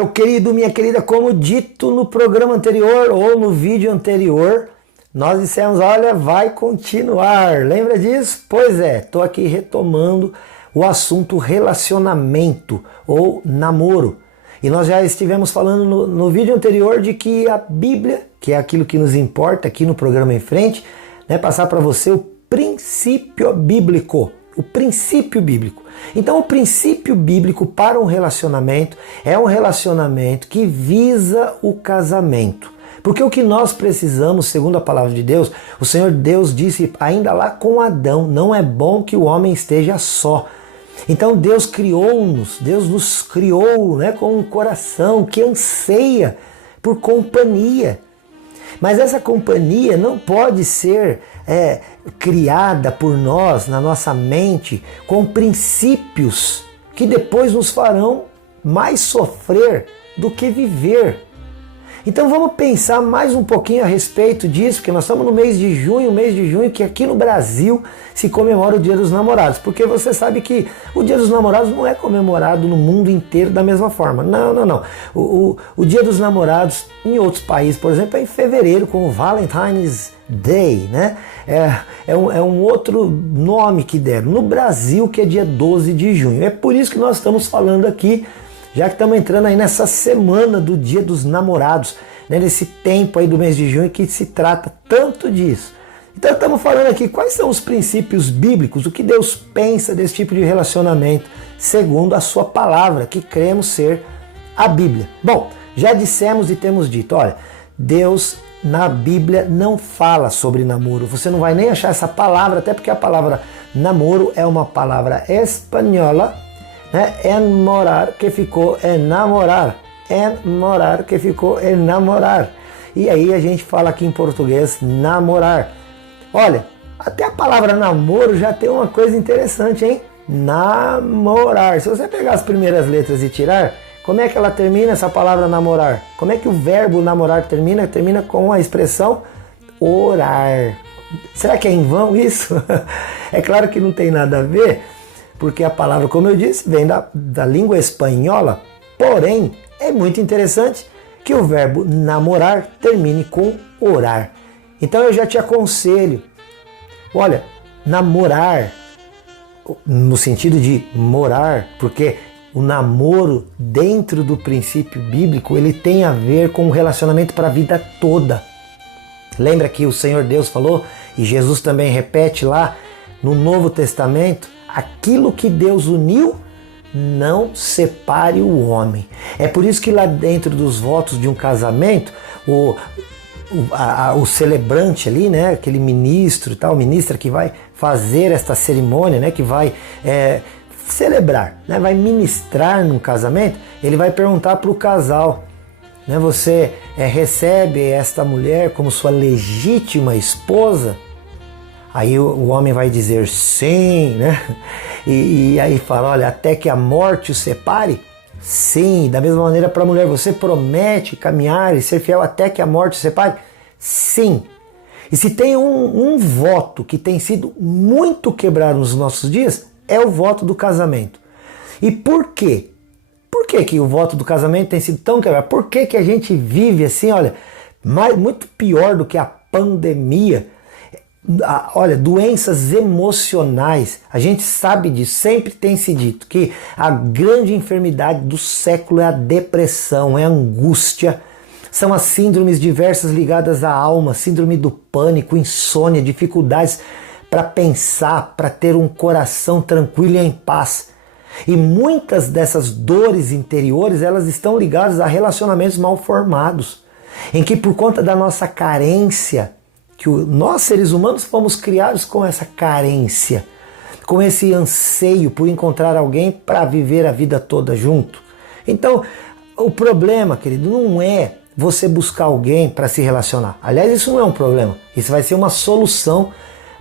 Meu querido, minha querida, como dito no programa anterior ou no vídeo anterior, nós dissemos, olha, vai continuar. Lembra disso? Pois é, estou aqui retomando o assunto relacionamento ou namoro. E nós já estivemos falando no vídeo anterior de que a Bíblia, que é aquilo que nos importa aqui no programa em frente, né, passar para você o princípio bíblico. O princípio bíblico. Então o princípio bíblico para um relacionamento é um relacionamento que visa o casamento. Porque o que nós precisamos, segundo a palavra de Deus, o Senhor Deus disse ainda lá com Adão, não é bom que o homem esteja só. Então Deus criou-nos, Deus nos criou, né, com um coração que anseia por companhia. Mas essa companhia não pode ser criada por nós, na nossa mente, com princípios que depois nos farão mais sofrer do que viver. Então vamos pensar mais um pouquinho a respeito disso, porque nós estamos no mês de junho que aqui no Brasil se comemora o Dia dos Namorados, porque você sabe que o Dia dos Namorados não é comemorado no mundo inteiro da mesma forma. Não. O Dia dos Namorados em outros países, por exemplo, é em fevereiro com o Valentine's Day, né? É um outro nome que deram. No Brasil, que é dia 12 de junho. É por isso que nós estamos falando aqui, já que estamos entrando aí nessa semana do Dia dos Namorados, né, nesse tempo aí do mês de junho que se trata tanto disso. Então estamos falando aqui quais são os princípios bíblicos, o que Deus pensa desse tipo de relacionamento, segundo a sua palavra, que cremos ser a Bíblia. Bom, já dissemos e temos dito, olha, Deus na Bíblia não fala sobre namoro, você não vai nem achar essa palavra, até porque a palavra namoro é uma palavra espanhola, né? Enamorar, que ficou enamorar. Enamorar, que ficou enamorar. E aí a gente fala aqui em português namorar. Olha, até a palavra namoro já tem uma coisa interessante, hein? Namorar. Se você pegar as primeiras letras e tirar, como é que ela termina essa palavra namorar? Como é que o verbo namorar termina? Termina com a expressão orar. Será que é em vão isso? É claro que não tem nada a ver, porque a palavra, como eu disse, vem da língua espanhola, porém é muito interessante que o verbo namorar termine com orar. Então eu já te aconselho, olha, namorar no sentido de morar, porque o namoro dentro do princípio bíblico, ele tem a ver com o relacionamento para a vida toda. Lembra que o Senhor Deus falou, e Jesus também repete lá no Novo Testamento, aquilo que Deus uniu, não separe o homem. É por isso que lá dentro dos votos de um casamento, o celebrante ali, né, aquele ministro e tal, ministra que vai fazer esta cerimônia, né, que vai celebrar, né, vai ministrar num casamento, ele vai perguntar para o casal, né, você recebe esta mulher como sua legítima esposa? Aí o homem vai dizer sim, né? E aí fala, olha, até que a morte o separe? Sim. Da mesma maneira para a mulher, você promete caminhar e ser fiel até que a morte o separe? Sim. E se tem um voto que tem sido muito quebrado nos nossos dias, é o voto do casamento. E por quê? Por que o voto do casamento tem sido tão quebrado? Por que a gente vive assim, olha, muito pior do que a pandemia? Olha, doenças emocionais, a gente sabe disso, sempre tem se dito que a grande enfermidade do século é a depressão, é a angústia, são as síndromes diversas ligadas à alma, síndrome do pânico, insônia, dificuldades para pensar, para ter um coração tranquilo e em paz. E muitas dessas dores interiores, elas estão ligadas a relacionamentos mal formados, em que por conta da nossa carência, que nós seres humanos fomos criados com essa carência, com esse anseio por encontrar alguém para viver a vida toda junto. Então, o problema, querido, não é você buscar alguém para se relacionar. Aliás, isso não é um problema. Isso vai ser uma solução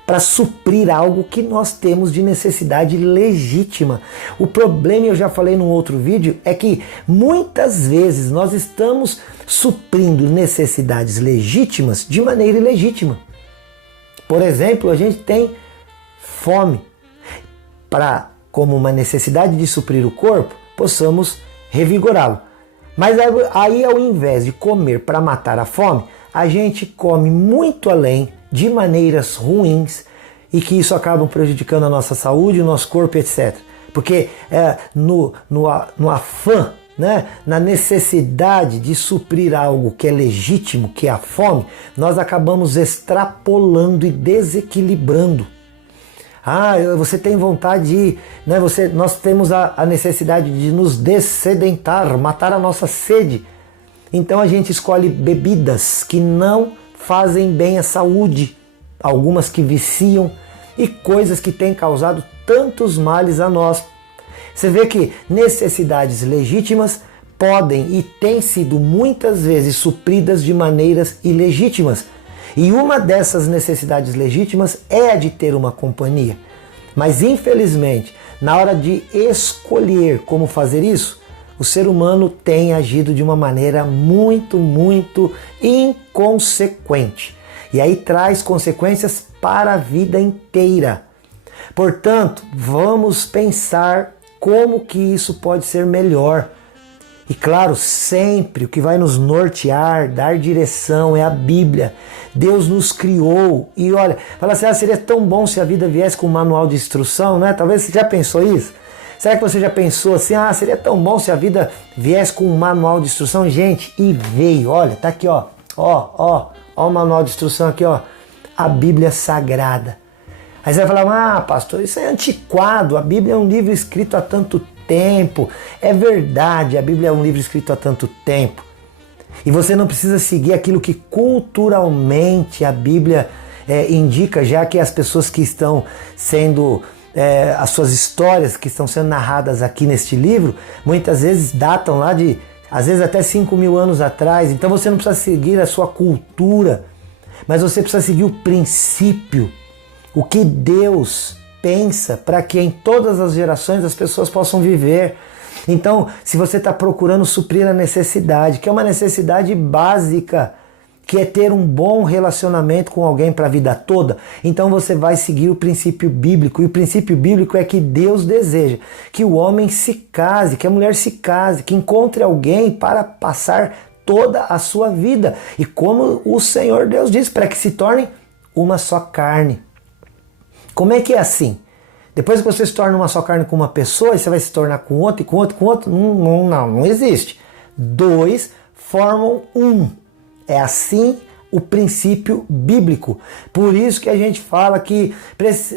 para suprir algo que nós temos de necessidade legítima. O problema, eu já falei num outro vídeo, é que muitas vezes nós estamos suprindo necessidades legítimas de maneira ilegítima. Por exemplo, a gente tem fome. Como uma necessidade de suprir o corpo, possamos revigorá-lo. Mas aí, ao invés de comer para matar a fome, a gente come muito além, de maneiras ruins, e que isso acaba prejudicando a nossa saúde, o nosso corpo, etc. Porque no afã, né, na necessidade de suprir algo que é legítimo, que é a fome, nós acabamos extrapolando e desequilibrando. Você tem vontade de, né, nós temos a necessidade de nos dessedentar, matar a nossa sede. Então a gente escolhe bebidas que não fazem bem à saúde, algumas que viciam e coisas que têm causado tantos males a nós. Você vê que necessidades legítimas podem e têm sido muitas vezes supridas de maneiras ilegítimas. E uma dessas necessidades legítimas é a de ter uma companhia. Mas infelizmente, na hora de escolher como fazer isso, o ser humano tem agido de uma maneira muito, muito inconsequente. E aí traz consequências para a vida inteira. Portanto, vamos pensar como que isso pode ser melhor. E claro, sempre o que vai nos nortear, dar direção é a Bíblia. Deus nos criou e olha, fala assim, seria tão bom se a vida viesse com um manual de instrução, né? Talvez você já pensou isso? Será que você já pensou assim, seria tão bom se a vida viesse com um manual de instrução? Gente, e veio, olha, tá aqui, ó o manual de instrução aqui, ó, a Bíblia Sagrada. Aí você vai falar, pastor, isso é antiquado, a Bíblia é um livro escrito há tanto tempo. É verdade, a Bíblia é um livro escrito há tanto tempo. E você não precisa seguir aquilo que culturalmente a Bíblia indica, já que as pessoas que estão sendo, as suas histórias que estão sendo narradas aqui neste livro, muitas vezes datam lá de, às vezes até 5.000 anos atrás. Então você não precisa seguir a sua cultura, mas você precisa seguir o princípio, o que Deus pensa para que em todas as gerações as pessoas possam viver. Então, se você está procurando suprir a necessidade, que é uma necessidade básica, que é ter um bom relacionamento com alguém para a vida toda, então você vai seguir o princípio bíblico. E o princípio bíblico é que Deus deseja que o homem se case, que a mulher se case, que encontre alguém para passar toda a sua vida. E como o Senhor Deus diz, para que se tornem uma só carne. Como é que é assim? Depois que você se torna uma só carne com uma pessoa, você vai se tornar com outro, e com outro, com outro? Não existe. Dois formam um. É assim o princípio bíblico. Por isso que a gente fala que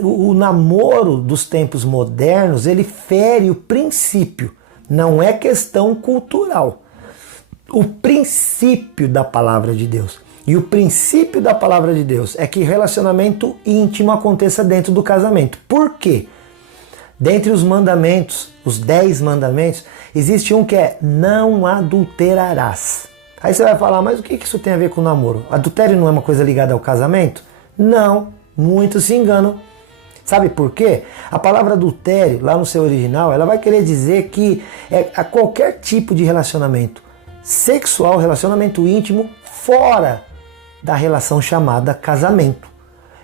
o namoro dos tempos modernos, ele fere o princípio. Não é questão cultural. O princípio da palavra de Deus. E o princípio da palavra de Deus é que relacionamento íntimo aconteça dentro do casamento. Por quê? Dentre os mandamentos, os 10 mandamentos, existe um que é não adulterarás. Aí você vai falar, mas o que isso tem a ver com o namoro? Adultério não é uma coisa ligada ao casamento? Não, muitos se enganam. Sabe por quê? A palavra adultério, lá no seu original, ela vai querer dizer que a qualquer tipo de relacionamento sexual, relacionamento íntimo, fora da relação chamada casamento.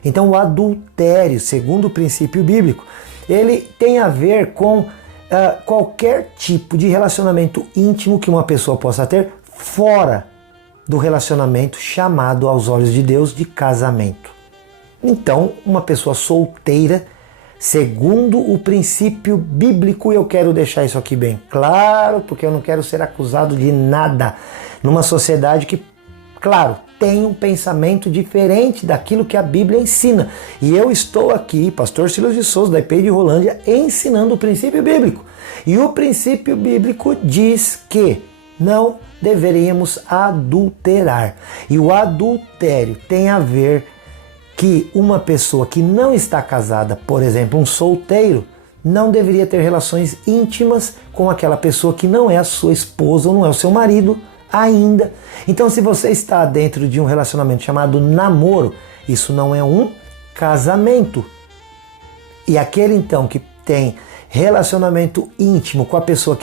Então o adultério, segundo o princípio bíblico, ele tem a ver com qualquer tipo de relacionamento íntimo que uma pessoa possa ter fora do relacionamento chamado aos olhos de Deus de casamento. Então, uma pessoa solteira, segundo o princípio bíblico, eu quero deixar isso aqui bem claro, porque eu não quero ser acusado de nada numa sociedade que, claro, tem um pensamento diferente daquilo que a Bíblia ensina. E eu estou aqui, pastor Silas de Souza, da IPI de Rolândia, ensinando o princípio bíblico. E o princípio bíblico diz que não deveríamos adulterar. E o adultério tem a ver que uma pessoa que não está casada, por exemplo, um solteiro, não deveria ter relações íntimas com aquela pessoa que não é a sua esposa ou não é o seu marido ainda. Então, se você está dentro de um relacionamento chamado namoro, isso não é um casamento. E aquele então que tem relacionamento íntimo com a pessoa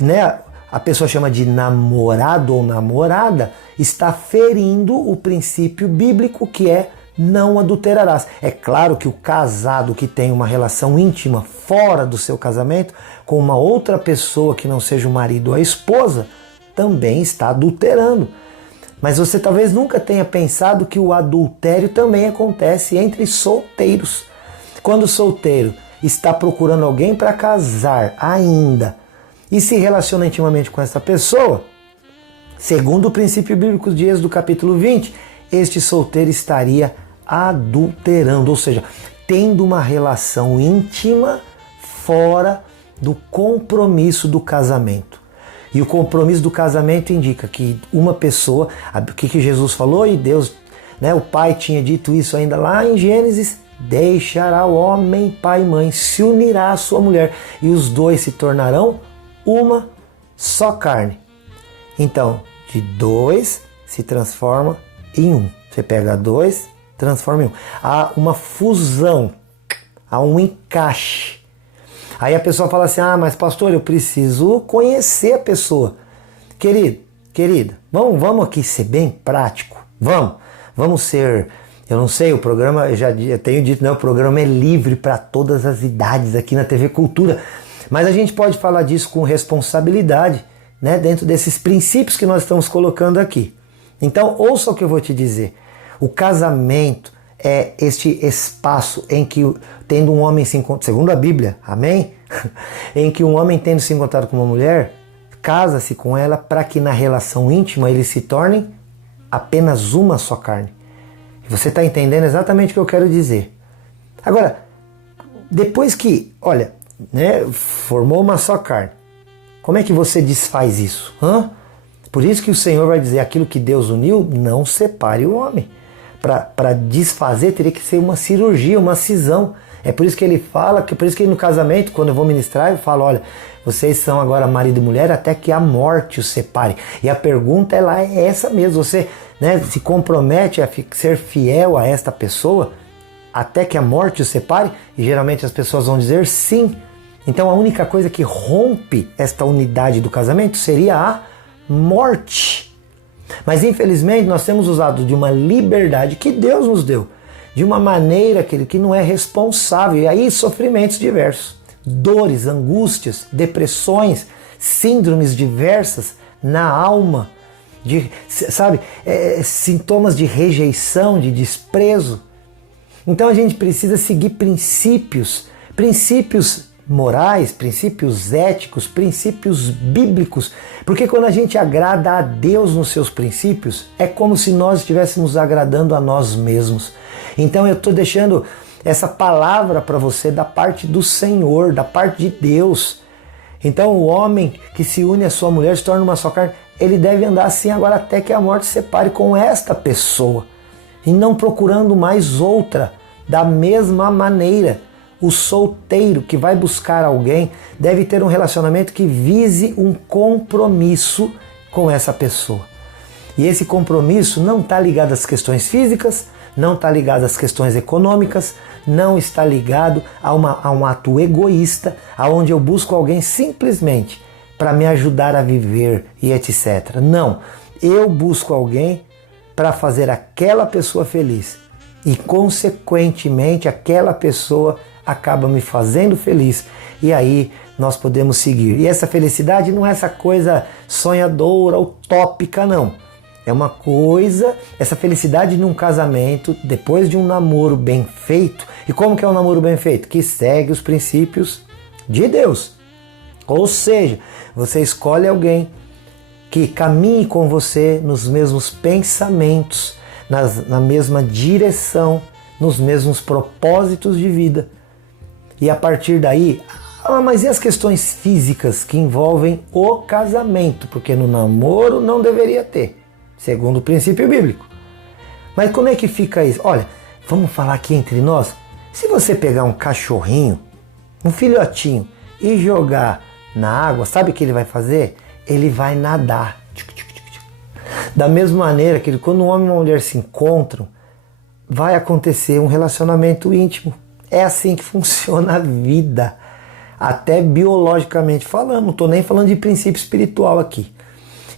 né, a pessoa chama de namorado ou namorada, está ferindo o princípio bíblico que é não adulterarás. É claro que o casado que tem uma relação íntima fora do seu casamento com uma outra pessoa que não seja o marido ou a esposa também está adulterando. Mas você talvez nunca tenha pensado que o adultério também acontece entre solteiros. Quando o solteiro está procurando alguém para casar ainda e se relaciona intimamente com essa pessoa, segundo o princípio bíblico de Êxodo capítulo 20, este solteiro estaria adulterando, ou seja, tendo uma relação íntima fora do compromisso do casamento. E o compromisso do casamento indica que uma pessoa, o que Jesus falou e Deus, o Pai tinha dito isso ainda lá em Gênesis, deixará o homem, pai e mãe, se unirá à sua mulher e os dois se tornarão uma só carne. Então, de dois se transforma em um. Você pega dois, transforma em um. Há uma fusão, há um encaixe. Aí a pessoa fala assim, mas pastor, eu preciso conhecer a pessoa. Querido, querida, vamos aqui ser bem prático. Vamos ser, eu não sei, o programa, eu tenho dito, o programa é livre para todas as idades aqui na TV Cultura. Mas a gente pode falar disso com responsabilidade, dentro desses princípios que nós estamos colocando aqui. Então, ouça o que eu vou te dizer. O casamento é este espaço em que, tendo um homem se encontrar, segundo a Bíblia, amém? Em que um homem tendo se encontrado com uma mulher, casa-se com ela para que na relação íntima eles se tornem apenas uma só carne. E você está entendendo exatamente o que eu quero dizer. Agora, depois que, formou uma só carne, como é que você desfaz isso? Por isso que o Senhor vai dizer, aquilo que Deus uniu, não separe o homem. Para desfazer teria que ser uma cirurgia, uma cisão. É por isso que ele fala, por isso que no casamento, quando eu vou ministrar, eu falo, olha, vocês são agora marido e mulher até que a morte os separe. E a pergunta é essa mesmo, você se compromete a ser fiel a esta pessoa até que a morte os separe? E geralmente as pessoas vão dizer sim. Então a única coisa que rompe esta unidade do casamento seria a morte. Mas infelizmente nós temos usado de uma liberdade que Deus nos deu, de uma maneira que não é responsável, e aí sofrimentos diversos, dores, angústias, depressões, síndromes diversas na alma, sintomas de rejeição, de desprezo. Então a gente precisa seguir princípios morais, princípios éticos, princípios bíblicos, porque quando a gente agrada a Deus nos seus princípios, é como se nós estivéssemos agradando a nós mesmos. Então eu estou deixando essa palavra para você da parte do Senhor, da parte de Deus. Então o homem que se une à sua mulher, se torna uma só carne, ele deve andar assim agora até que a morte separe com esta pessoa, e não procurando mais outra da mesma maneira. O solteiro que vai buscar alguém deve ter um relacionamento que vise um compromisso com essa pessoa. E esse compromisso não está ligado às questões físicas, não está ligado às questões econômicas, não está ligado a um ato egoísta, aonde eu busco alguém simplesmente para me ajudar a viver e etc. Não, eu busco alguém para fazer aquela pessoa feliz e, consequentemente, aquela pessoa acaba me fazendo feliz, e aí nós podemos seguir. E essa felicidade não é essa coisa sonhadora, utópica, não. É uma coisa, essa felicidade num casamento, depois de um namoro bem feito. E como que é um namoro bem feito? Que segue os princípios de Deus. Ou seja, você escolhe alguém que caminhe com você nos mesmos pensamentos, na mesma direção, nos mesmos propósitos de vida. E a partir daí, mas e as questões físicas que envolvem o casamento? Porque no namoro não deveria ter, segundo o princípio bíblico. Mas como é que fica isso? Olha, vamos falar aqui entre nós. Se você pegar um cachorrinho, um filhotinho, e jogar na água, sabe o que ele vai fazer? Ele vai nadar. Da mesma maneira que quando um homem e uma mulher se encontram, vai acontecer um relacionamento íntimo. É assim que funciona a vida, até biologicamente falando, não estou nem falando de princípio espiritual aqui.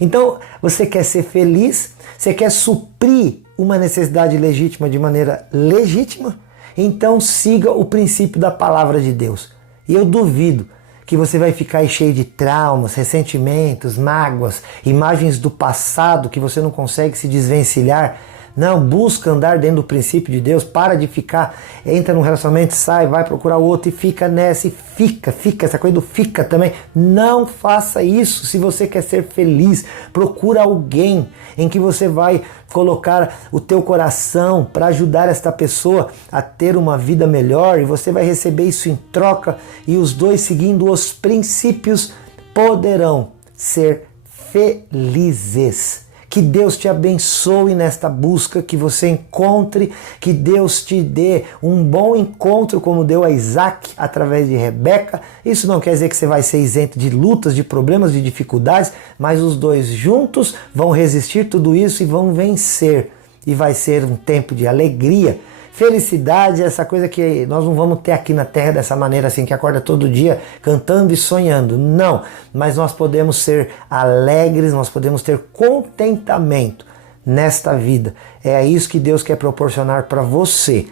Então, você quer ser feliz, você quer suprir uma necessidade legítima de maneira legítima, então siga o princípio da palavra de Deus. E eu duvido que você vai ficar aí cheio de traumas, ressentimentos, mágoas, imagens do passado que você não consegue se desvencilhar. Não, busca andar dentro do princípio de Deus, para de ficar, entra num relacionamento, sai, vai procurar outro e fica nessa, e fica, essa coisa do fica também. Não faça isso. Se você quer ser feliz, procura alguém em que você vai colocar o teu coração para ajudar esta pessoa a ter uma vida melhor, e você vai receber isso em troca, e os dois, seguindo os princípios, poderão ser felizes. Que Deus te abençoe nesta busca, que você encontre, que Deus te dê um bom encontro como deu a Isaac através de Rebeca. Isso não quer dizer que você vai ser isento de lutas, de problemas, de dificuldades, mas os dois juntos vão resistir tudo isso e vão vencer. E vai ser um tempo de alegria, felicidade, essa coisa que nós não vamos ter aqui na Terra dessa maneira assim, que acorda todo dia cantando e sonhando. Não, mas nós podemos ser alegres, nós podemos ter contentamento nesta vida. É isso que Deus quer proporcionar para você.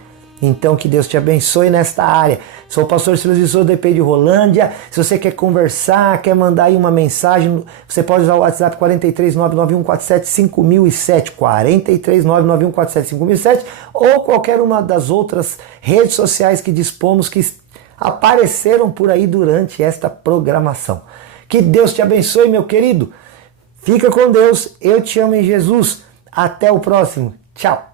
Então que Deus te abençoe nesta área. Sou o pastor Silas de Souza, do EP de Rolândia. Se você quer conversar, quer mandar aí uma mensagem, você pode usar o WhatsApp 43991475007, 43991475007, ou qualquer uma das outras redes sociais que dispomos, que apareceram por aí durante esta programação. Que Deus te abençoe, meu querido. Fica com Deus. Eu te amo em Jesus. Até o próximo. Tchau.